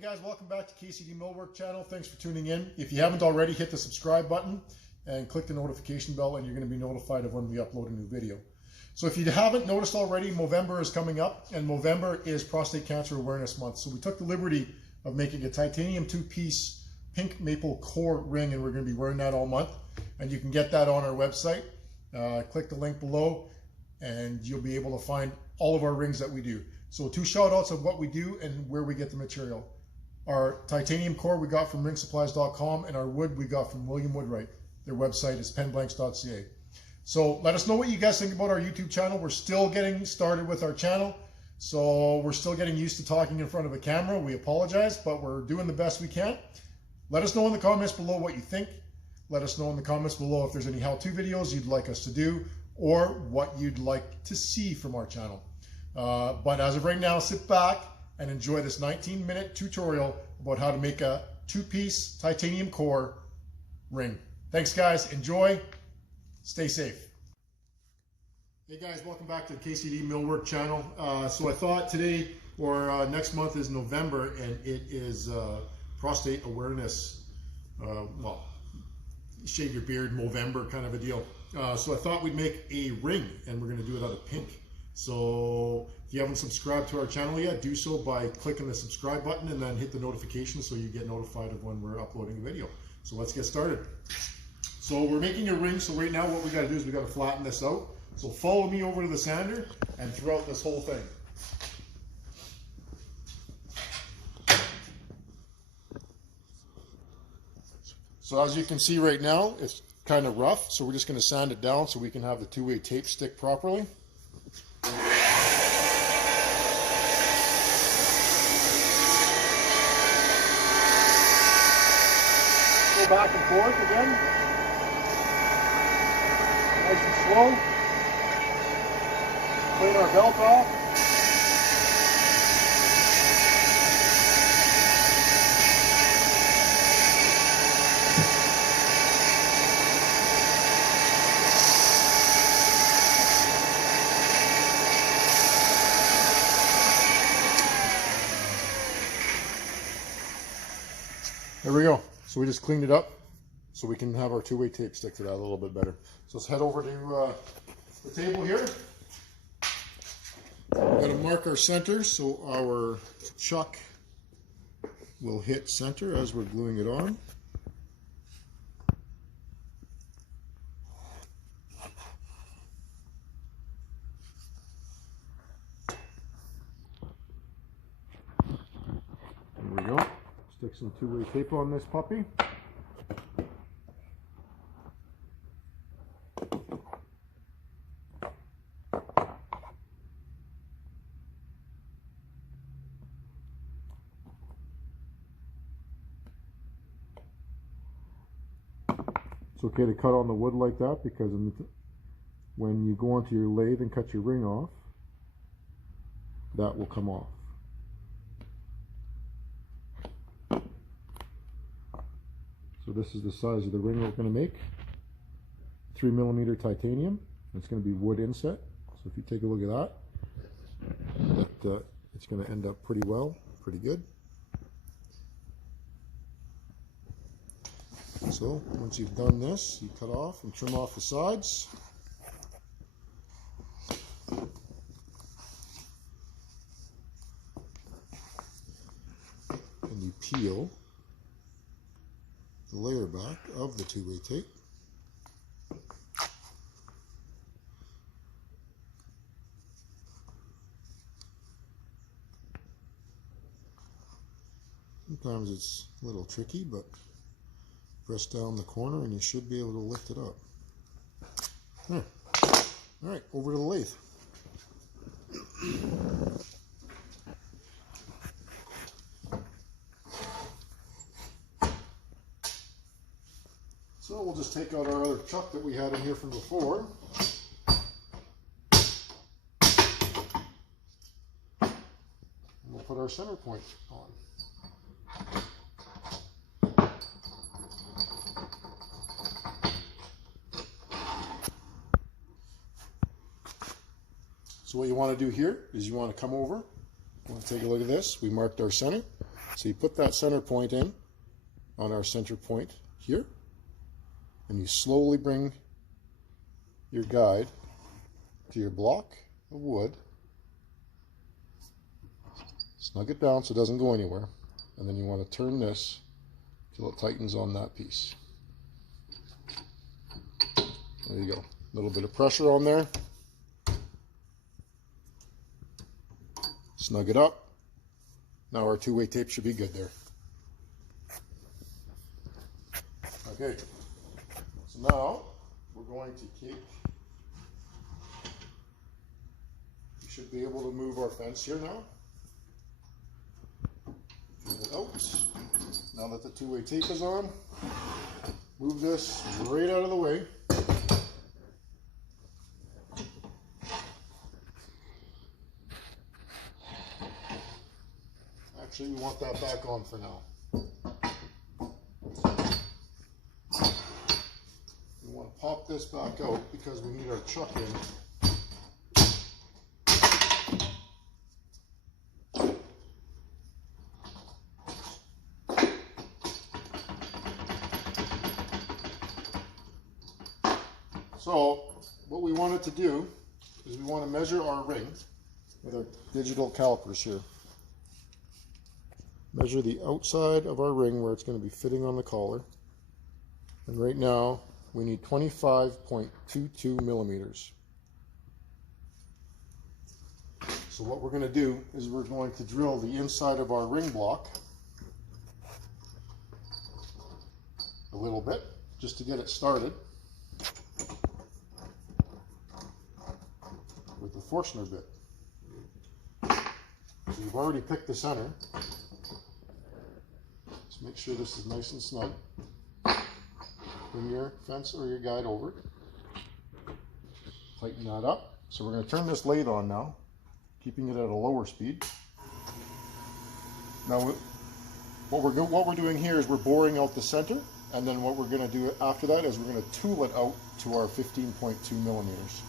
guys, welcome back to KCD Millwork channel. Thanks for tuning in. If you haven't already, hit the subscribe button and click the notification bell and you're going to be notified of when we upload a new video. So if you haven't noticed already, Movember is coming up, and Movember is Prostate Cancer Awareness Month. So we took the liberty of making a titanium two-piece pink maple core ring, and we're going to be wearing that all month. And you can get that on our website. Click the link below and you'll be able to find all of our rings that we do. So two shout outs of what we do and where we get the material. Our titanium core we got from ringsupplies.com, and our wood we got from William Woodwright. Their website is penblanks.ca. So let us know what you guys think about our YouTube channel. We're still getting started with our channel, so we're still getting used to talking in front of a camera. We apologize, but we're doing the best we can. Let us know in the comments below what you think. Let us know in the comments below if there's any how-to videos you'd like us to do or what you'd like to see from our channel. But as of right now, sit back and enjoy this 19-minute tutorial about how to make a two-piece titanium core ring. Thanks guys, enjoy, stay safe. Hey guys, welcome back to the KCD Millwork channel. So I thought today or next month is November, and it is prostate awareness, well, shave your beard Movember kind of a deal. So I thought we'd make a ring, and we're going to do it out of pink. So if you haven't subscribed to our channel yet, do so by clicking the subscribe button and then hit the notification so you get notified of when we're uploading a video. So let's get started. So we're making a ring. So right now what we got to do is we got to flatten this out. So follow me over to the sander and throughout this whole thing. So as you can see right now, it's kind of rough. So we're just going to sand it down so we can have the two-way tape stick properly. Go back and forth again. Nice and slow. Clean our belt off. There we go. So we just cleaned it up so we can have our two-way tape stick to that a little bit better. So let's head over to the table here. We're going to mark our center so our chuck will hit center as we're gluing it on. There we go. Stick some two-way tape on this puppy. It's okay to cut on the wood like that because when you go onto your lathe and cut your ring off, that will come off. So this is the size of the ring we're going to make. 3mm titanium. It's going to be wood inset. So if you take a look at that, it's going to end up pretty well, pretty good. So once you've done this, you cut off and trim off the sides. And you peel the layer back of the two-way tape. Sometimes it's a little tricky, but press down the corner and you should be able to lift it up. There. All right, over to the lathe. So we'll just take out our other chuck that we had in here from before. And we'll put our center point on. So what you want to do here is you want to come over, you want to take a look at this. We marked our center. So you put that center point in on our center point here, and you slowly bring your guide to your block of wood. Snug it down so it doesn't go anywhere, and then you want to turn this till it tightens on that piece. There you go. A little bit of pressure on there. Snug it up. Now our two-way tape should be good there. Okay, so now we're going to take, we should be able to move our fence here now. Move it out. Now that the two-way tape is on, move this right out of the way. Actually, we want that back on for now. We want to pop this back out because we need our chuck in. So what we wanted to do is we want to measure our ring with our digital calipers here. Measure the outside of our ring where it's going to be fitting on the collar. And right now we need 25.22 millimeters. So what we're going to do is we're going to drill the inside of our ring block a little bit just to get it started with the Forstner bit. So you've already picked the center. Just make sure this is nice and snug. Bring your fence or your guide over. Tighten that up. So we're going to turn this lathe on now, keeping it at a lower speed. Now what we're doing here is we're boring out the center, and then what we're going to do after that is we're going to tool it out to our 15.2 millimeters,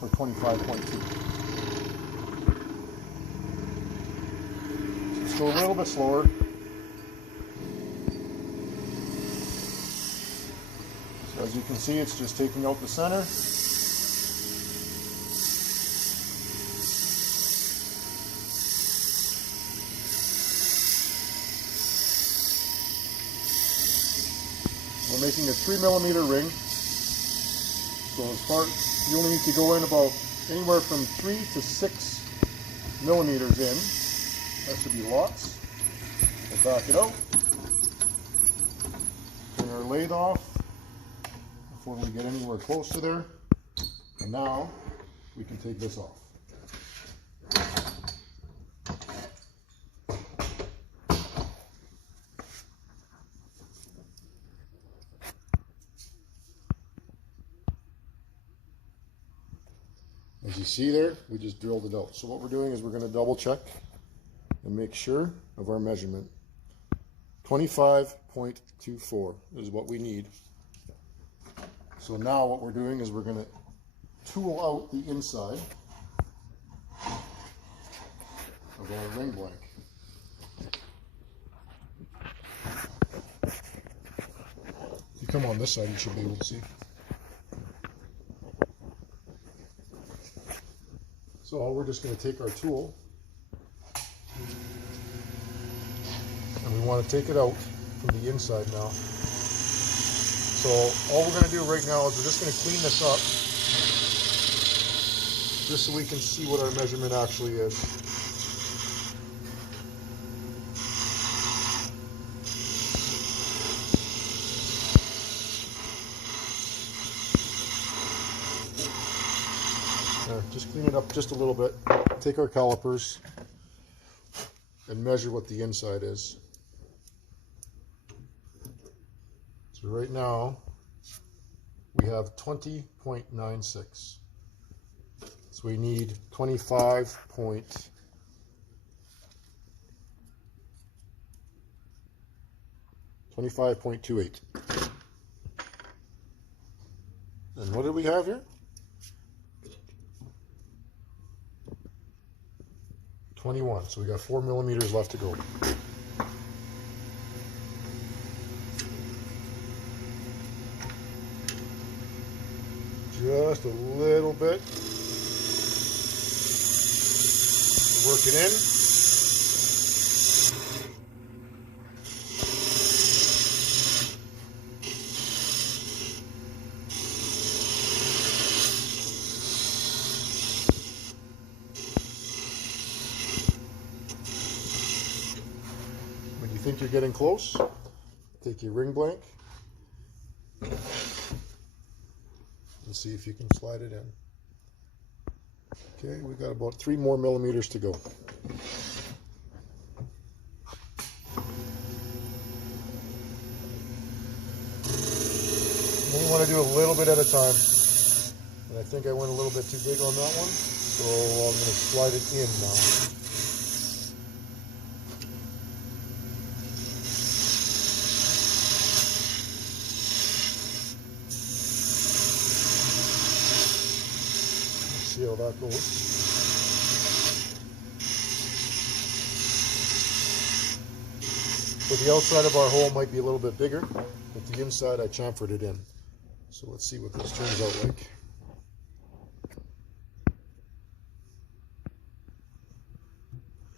or 25.2. Just go a little bit slower. So as you can see, it's just taking out the center. We're making a 3 millimeter ring. So as far, you only need to go in about anywhere from 3 to 6 millimeters in. That should be lots. We'll back it out. Turn our lathe off before we get anywhere close to there. And now we can take this off. As you see there, we just drilled it out. So what we're doing is we're going to double check and make sure of our measurement. 25.24 is what we need. So now what we're doing is we're going to tool out the inside of our ring blank. If you come on this side, you should be able to see. So we're just going to take our tool, and we want to take it out from the inside now. So all we're going to do right now is we're just going to clean this up, just so we can see what our measurement actually is. Just clean it up just a little bit. Take our calipers and measure what the inside is. So right now we have 20.96. So we need 25.28. And what do we have here? 21, so we got 4 millimeters left to go. just a little bit. Work it in. When you think you're getting close, take your ring blank and see if you can slide it in. Okay, we got about 3 more millimeters to go. We want to do a little bit at a time. And I think I went a little bit too big on that one, so I'm going to slide it in now. See how that goes. So the outside of our hole might be a little bit bigger, but the inside I chamfered it in. So let's see what this turns out like.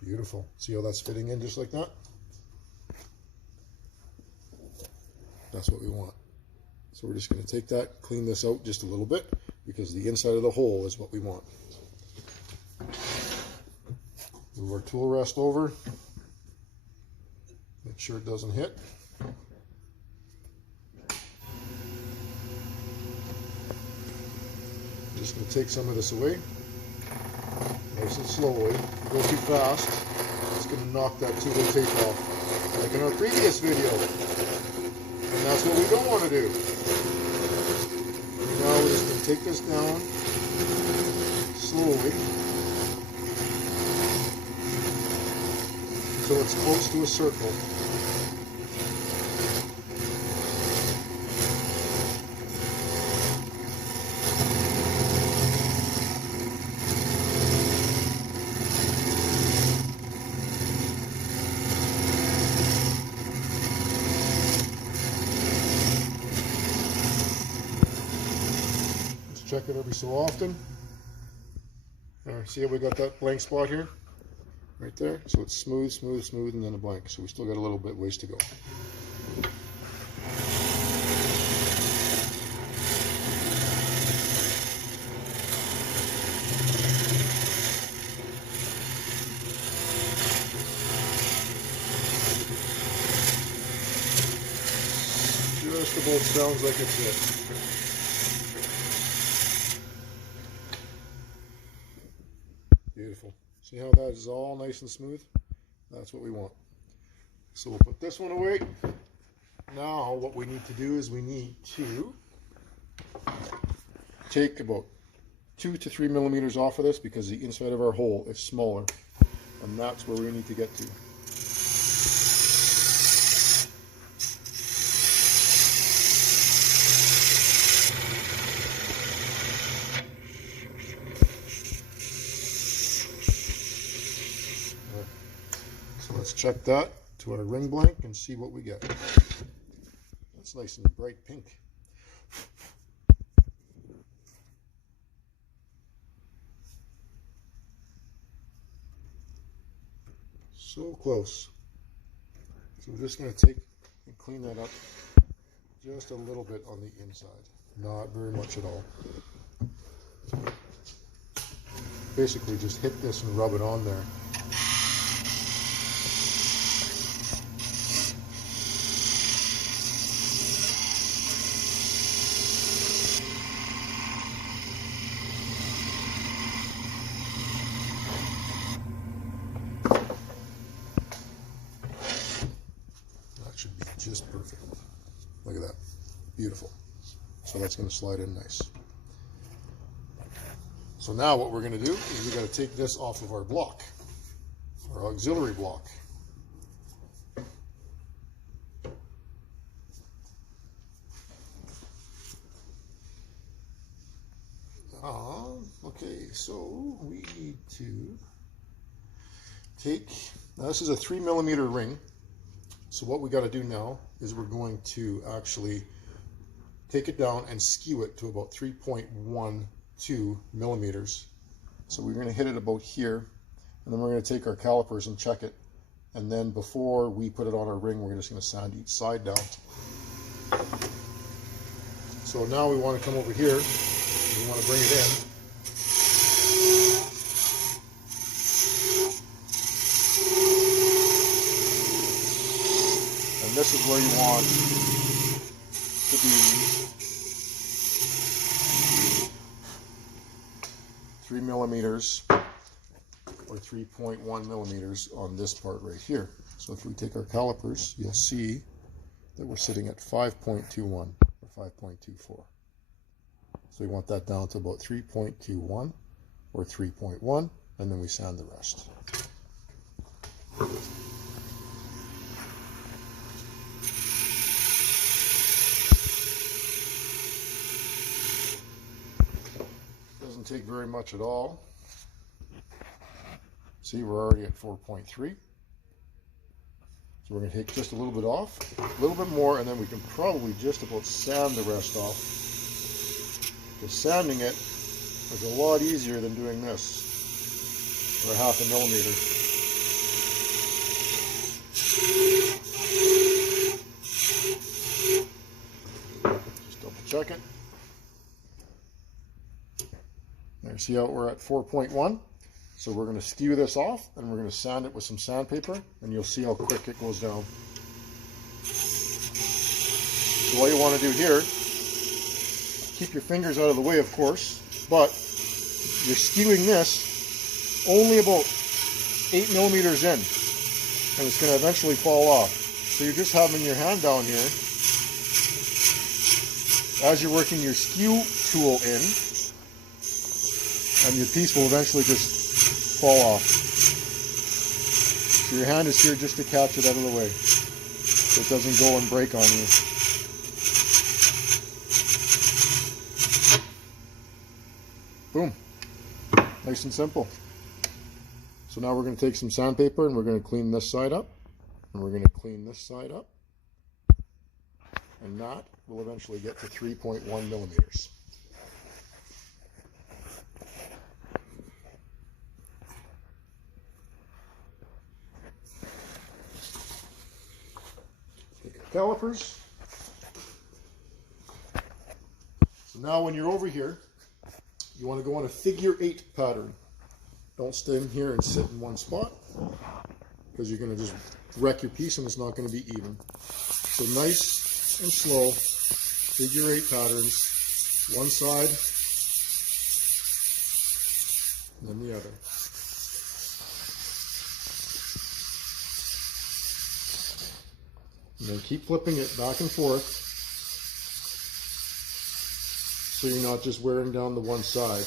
Beautiful. See how that's fitting in just like that? That's what we want. So we're just going to take that, clean this out just a little bit, because the inside of the hole is what we want. Move our tool rest over. Make sure it doesn't hit. I'm just going to take some of this away. Nice and slowly. If you go too fast, it's going to knock that 2-way tape off, like in our previous video. And that's what we don't want to do. Now we're just going to take this down slowly until it's close to a circle. Check it every so often. See how we got that blank spot here? Right there. So it's smooth, smooth, smooth, and then a blank. So we still got a little bit ways to go. Just about sounds like it's it. Beautiful. See how that is all nice and smooth? That's what we want. So we'll put this one away. Now what we need to do is we need to take about 2 to 3 millimeters off of this, because the inside of our hole is smaller, and that's where we need to get to. Let's check that to our ring blank and see what we get. That's nice and bright pink. So close. So we're just going to take and clean that up just a little bit on the inside. Not very much at all. Basically just hit this and rub it on there. Should be just perfect. Look at that. Beautiful. So that's going to slide in nice. So now what we're going to do is we got to take this off of our block, our auxiliary block. Okay, so we need to take, now this is a 3 millimeter ring. So what we got to do now is we're going to actually take it down and skew it to about 3.12 millimeters. So we're going to hit it about here, and then we're going to take our calipers and check it. And then before we put it on our ring, we're just going to sand each side down. So now we want to come over here, we want to bring it in. And this is where you want to be 3 millimeters or 3.1 millimeters on this part right here. So if we take our calipers, you'll see that we're sitting at 5.21 or 5.24. So we want that down to about 3.21 or 3.1, and then we sand the rest. Doesn't take very much at all. See, we're already at 4.3. So we're going to take just a little bit off, a little bit more, and then we can probably just about sand the rest off. Because sanding it is a lot easier than doing this, or 0.5 millimeter. Just double check it. There, see how we're at 4.1? So we're going to skew this off, and we're going to sand it with some sandpaper, and you'll see how quick it goes down. So what you want to do here, keep your fingers out of the way, of course, but you're skewing this only about 8 millimeters in, and it's going to eventually fall off. So you're just having your hand down here as you're working your skew tool in, and your piece will eventually just fall off. So your hand is here just to catch it out of the way, so it doesn't go and break on you. Boom. Nice and simple. So now we're going to take some sandpaper and we're going to clean this side up, and we're going to clean this side up, and that will eventually get to 3.1 millimeters. Calipers. So now when you're over here, you want to go on a figure 8 pattern. Don't stand here and sit in one spot, because you're going to just wreck your piece and it's not going to be even. So nice and slow, figure 8 patterns, one side and then the other. And then keep flipping it back and forth, so you're not just wearing down the one side,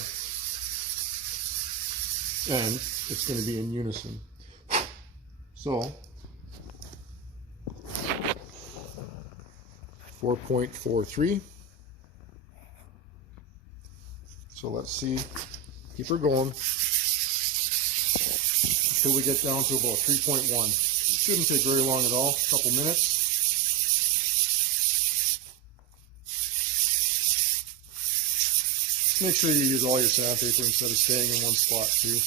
and it's going to be in unison. So 4.43. So let's see, keep her going until we get down to about 3.1. Shouldn't take very long at all, a couple minutes. Make sure you use all your sandpaper instead of staying in one spot too.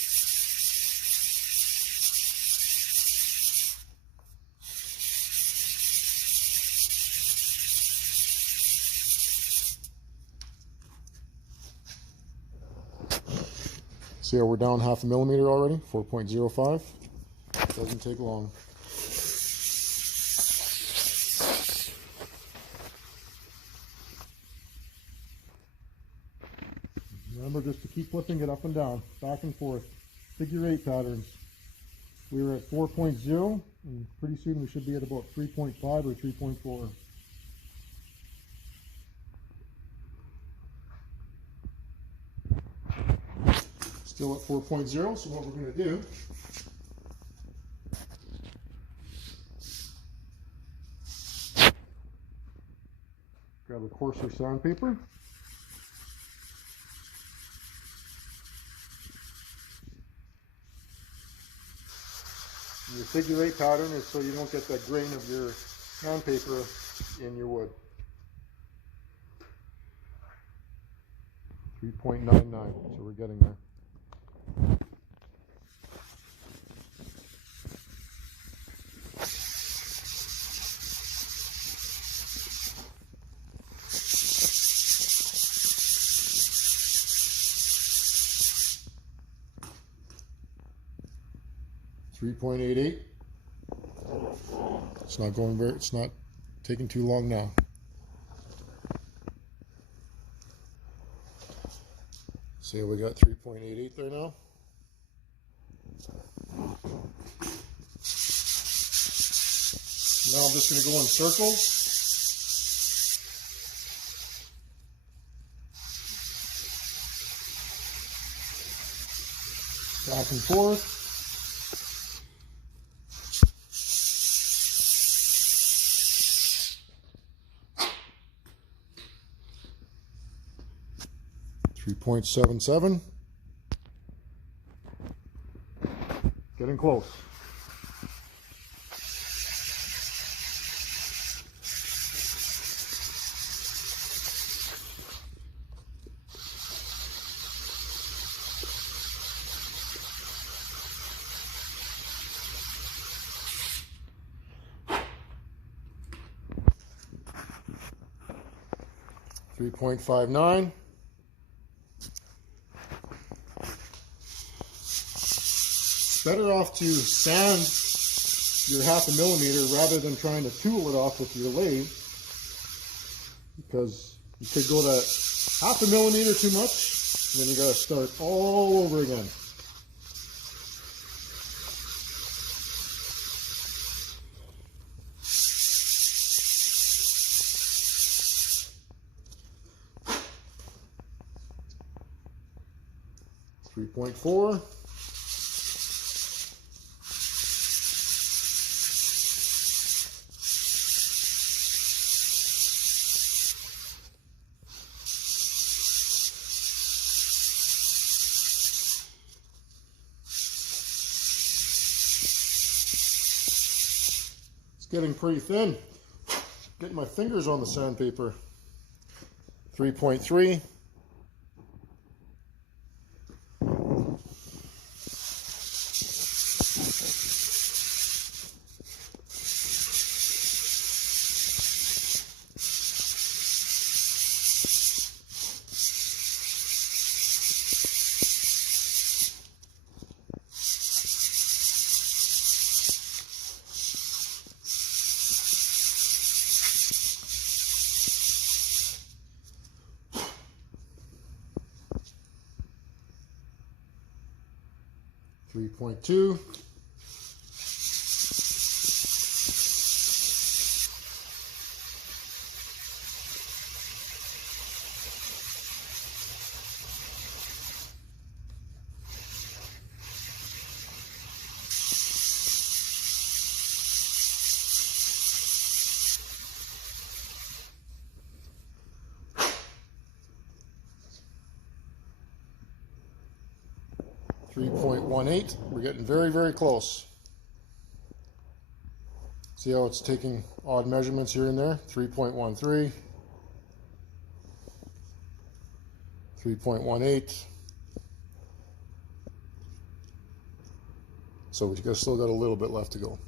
See how we're down 0.5 millimeter already? 4.05. Doesn't take long. Remember just to keep flipping it up and down, back and forth. Figure 8 patterns. We were at 4.0, and pretty soon we should be at about 3.5 or 3.4. Still at 4.0, so what we're going to do, grab a coarser sandpaper. Your figure 8 pattern is so you don't get that grain of your sandpaper in your wood. 3.99, so we're getting there. .88. It's not going very. It's not taking too long now. See, we got 3.88 there now. Now I'm just going to go in circles. Back and forth. .77. Getting close. .59. Better off to sand your 1/2 millimeter rather than trying to tool it off with your lathe, because you could go that 1/2 millimeter too much, and then you got to start all over again. .4. Getting pretty thin. Getting my fingers on the sandpaper. 3.3. .2. .18. We're getting very, very close. See how it's taking odd measurements here and there? 3.13. 3.18. So we still got a little bit left to go.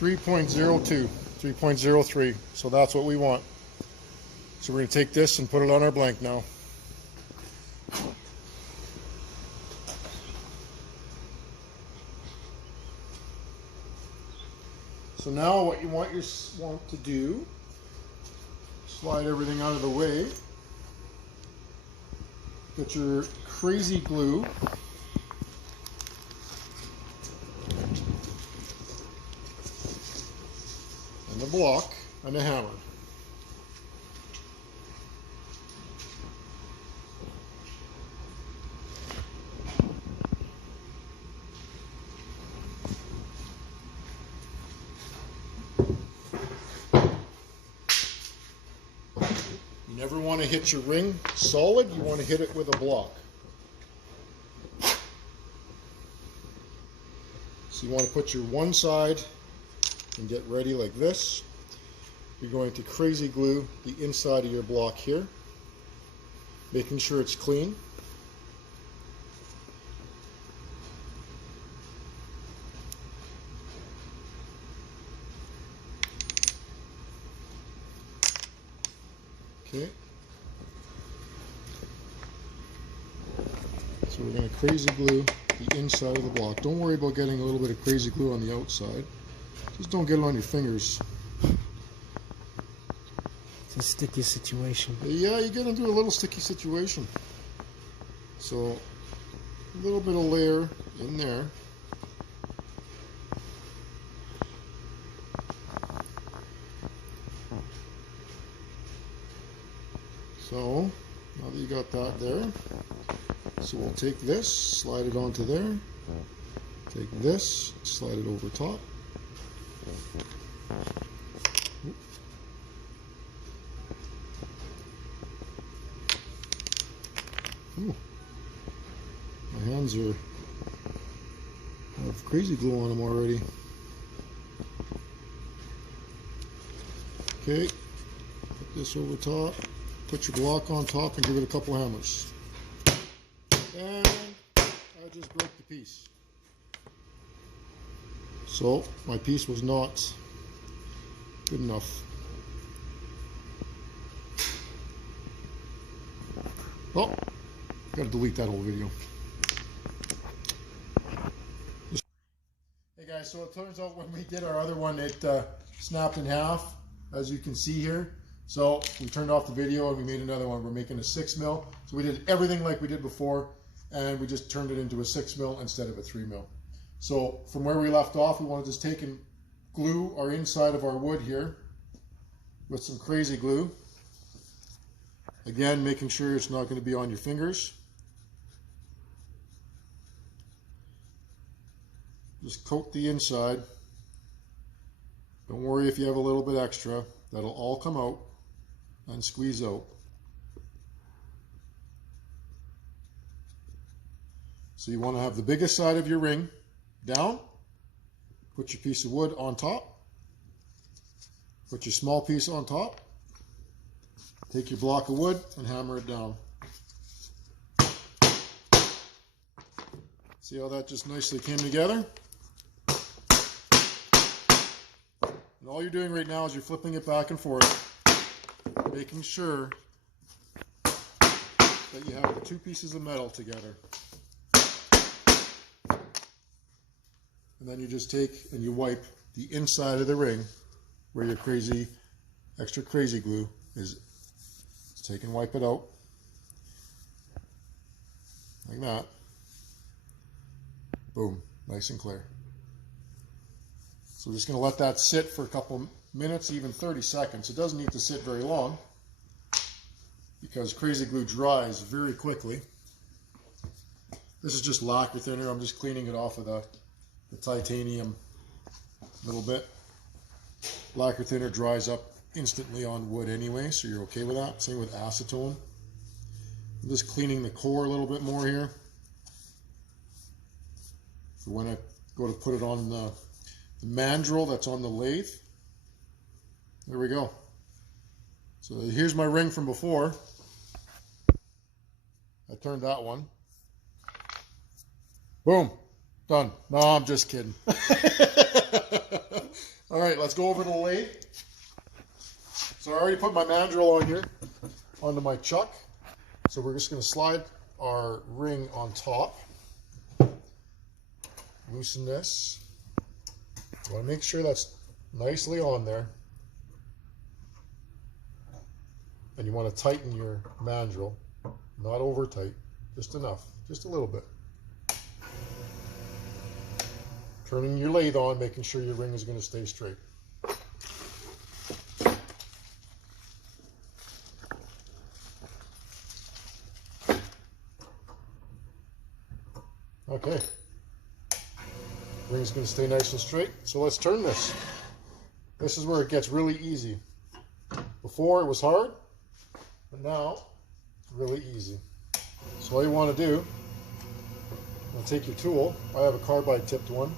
.02, 3.03, so that's what we want. So we're going to take this and put it on our blank now. So now what you want to do, slide everything out of the way, get your crazy glue. block and a hammer. You never want to hit your ring solid, you want to hit it with a block. So you want to put your one side and get ready like this. You're going to crazy glue the inside of your block here, making sure it's clean. Okay. So we're going to crazy glue the inside of the block. Don't worry about getting a little bit of crazy glue on the outside. Just don't get it on your fingers. It's a sticky situation. Yeah, you get into a little sticky situation. So a little bit of layer in there. So now that you got that there, so we'll take this, slide it onto there, take this, slide it over top. Ooh. My hands have crazy glue on them already. Okay, put this over top. Put your block on top and give it a couple hammers. And I just broke the piece. So my piece was not good enough. Oh, gotta delete that whole video. Hey guys, so it turns out when we did our other one, it snapped in half, as you can see here. So we turned off the video and we made another one. We're making a 6 mil. So we did everything like we did before, and we just turned it into a 6 mil instead of a 3 mil. So from where we left off, we want to just take and glue our inside of our wood here with some crazy glue. Again, making sure it's not going to be on your fingers. Just coat the inside. Don't worry if you have a little bit extra. That'll all come out and squeeze out. So you want to have the biggest side of your ring down, put your piece of wood on top, put your small piece on top, take your block of wood and hammer it down. See how that just nicely came together? And all you're doing right now is you're flipping it back and forth, making sure that you have the two pieces of metal together. And then you just take and you wipe the inside of the ring where your extra crazy glue is. Just take and wipe it out like that. Boom, nice and clear. So we're just going to let that sit for a couple minutes, even 30 seconds. It doesn't need to sit very long because crazy glue dries very quickly. This is just lacquer thinner. I'm just cleaning it off of the titanium a little bit. Lacquer thinner dries up instantly on wood anyway, so you're okay with that. Same with acetone. I'm just cleaning the core a little bit more here for when I go to put it on the mandrel that's on the lathe. There we go. So here's my ring from before. I turned that one. Boom. Done. No, I'm just kidding. All right, let's go over to the lathe. So I already put my mandrel on here, onto my chuck. So we're just going to slide our ring on top. Loosen this. You want to make sure that's nicely on there. And you want to tighten your mandrel. Not over tight, just enough, just a little bit. Turning your lathe on, making sure your ring is going to stay straight. Okay. Ring's going to stay nice and straight. So let's turn this. This is where it gets really easy. Before it was hard, but now it's really easy. So all you want to do, you'll take your tool. I have a carbide tipped one.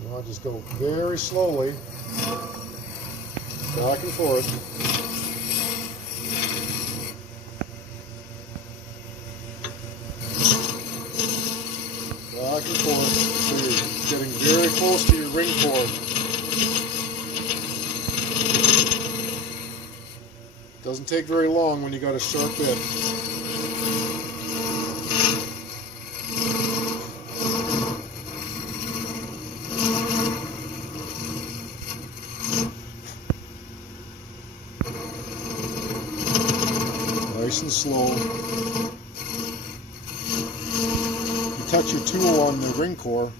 And I'll just go very slowly back and forth. Back and forth, so you're getting very close to your ring core. Doesn't take very long when you got a sharp bit. Nice and slow. Touch your tool on the ring core,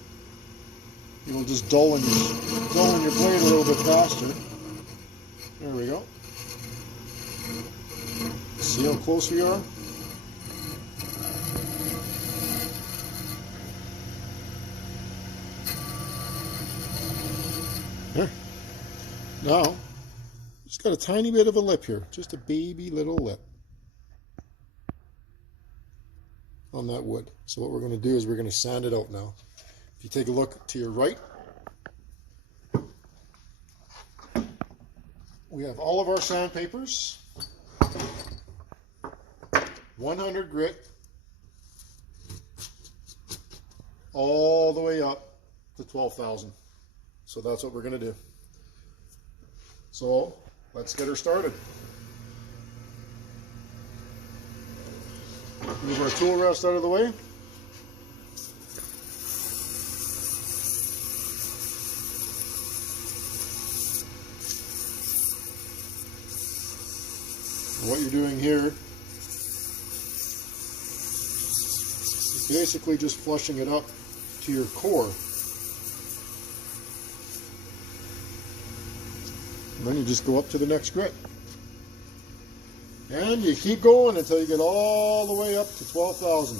it'll just dull in your blade a little bit faster. There we go. See how close we are? There. Now, just got a tiny bit of a lip here, just a baby little lip on that wood. So what we're going to do is we're going to sand it out now. If you take a look to your right, we have all of our sandpapers, 100 grit, all the way up to 12,000. So that's what we're going to do. So let's get her started. Move our tool rest out of the way. What you're doing here is basically just flushing it up to your core. And then you just go up to the next grit. And you keep going until you get all the way up to 12,000.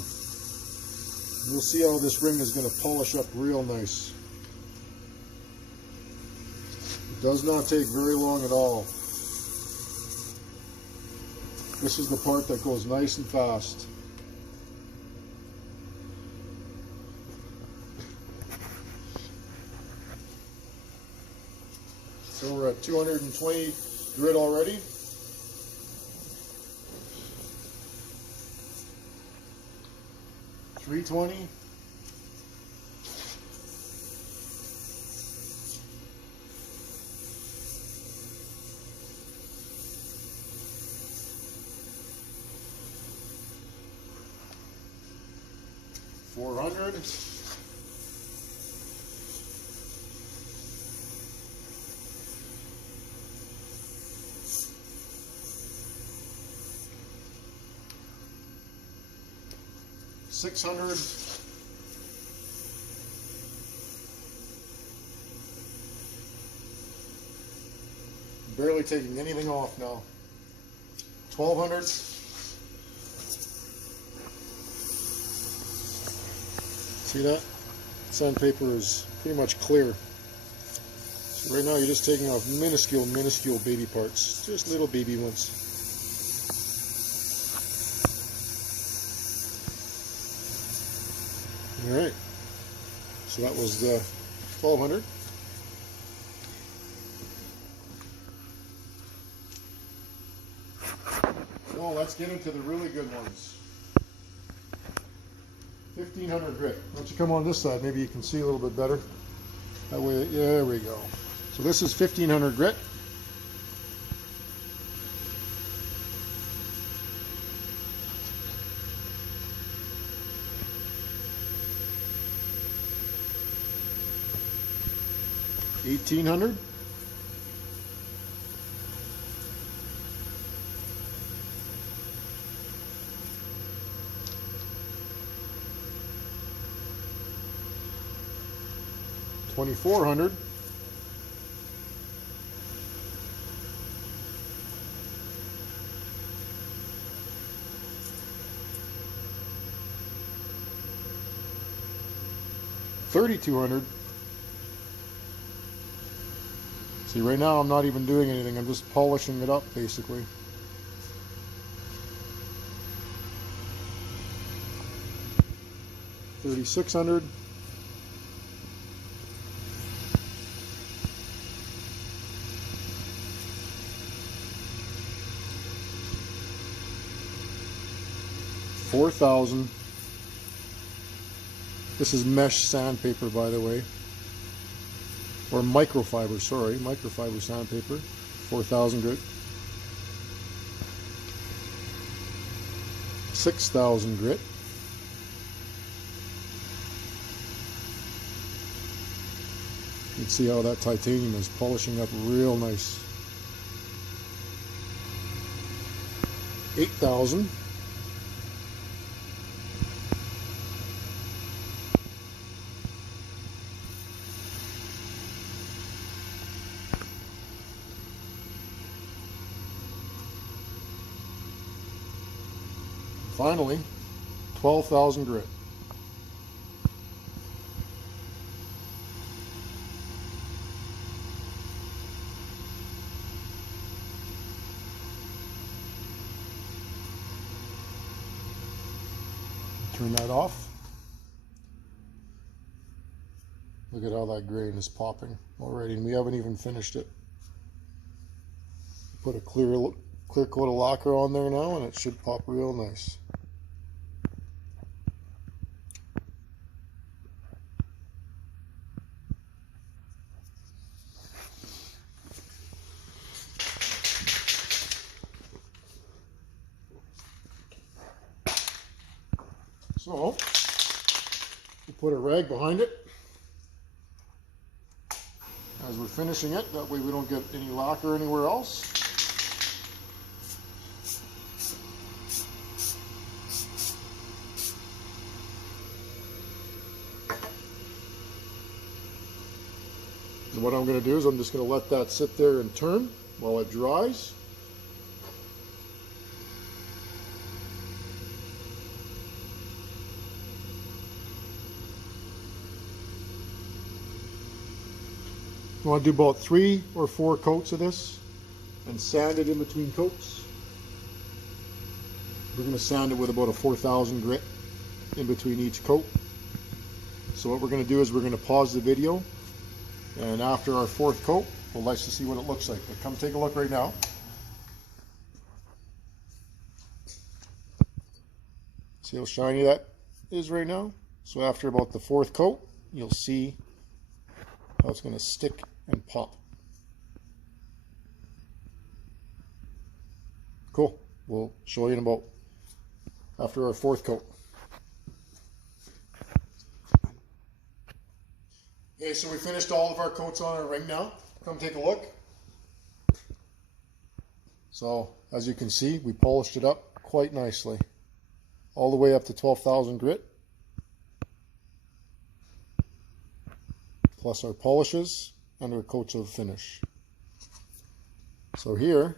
You'll see how this ring is going to polish up real nice. It does not take very long at all. This is the part that goes nice and fast. So we're at 220 grit already. $320. $400. $600. Barely taking anything off now. $1,200. See that? Sandpaper is pretty much clear. So right now you're just taking off minuscule baby parts. Just little baby ones. Alright. So that was the 1,200. Well, let's get into the really good ones. 1,500 grit. Why don't you come on this side? Maybe you can see a little bit better. That way, there we go. So this is 1,500 grit. $1,800. $2,400. 3,200. See, right now I'm not even doing anything. I'm just polishing it up, basically. 3,600. 4,000. This is mesh sandpaper, by the way, or microfiber. Sorry, microfiber sandpaper. 4,000 grit. 6,000 grit. You can see how that titanium is polishing up real nice. 8,000. 12,000 grit. Turn that off. Look at how that grain is popping already, and we haven't even finished it. Put a clear coat of lacquer on there now, and it should pop real nice. So, we'll put a rag behind it as we're finishing it. That way we don't get any lacquer anywhere else. And what I'm going to do is I'm just going to let that sit there and turn while it dries. You want to do about 3 or 4 coats of this and sand it in between coats. We're going to sand it with about a 4,000 grit in between each coat. So what we're going to do is we're going to pause the video, and after our 4th coat we'll like to see what it looks like. But come take a look right now. See how shiny that is right now? So after about the 4th coat, you'll see how it's going to stick and pop. Cool. We'll show you in about after our 4th coat. Okay, so we finished all of our coats on our ring now. Come take a look. So as you can see, we polished it up quite nicely, all the way up to 12,000 grit, plus our polishes and our coats of finish. So here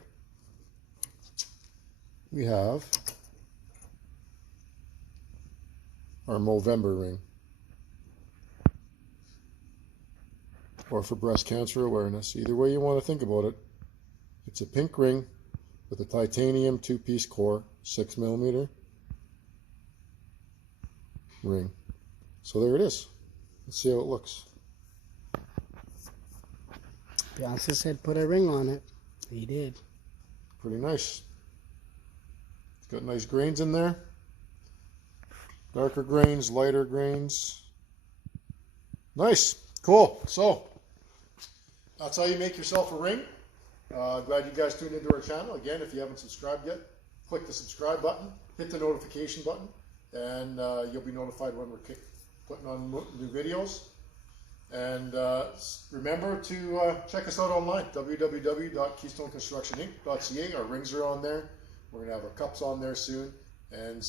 we have our Movember ring, or for breast cancer awareness. Either way you want to think about it. It's a pink ring with a titanium 2-piece core, 6mm ring. So there it is. Let's see how it looks. Beyonce said put a ring on it. He did. Pretty nice. It's got nice grains in there. Darker grains, lighter grains. Nice. Cool. So, that's how you make yourself a ring. Glad you guys tuned into our channel. Again, if you haven't subscribed yet, click the subscribe button, hit the notification button, and you'll be notified when we're putting on new videos. And remember to check us out online, www.keystoneconstructioninc.ca. Our rings are on there. We're going to have our cups on there soon. And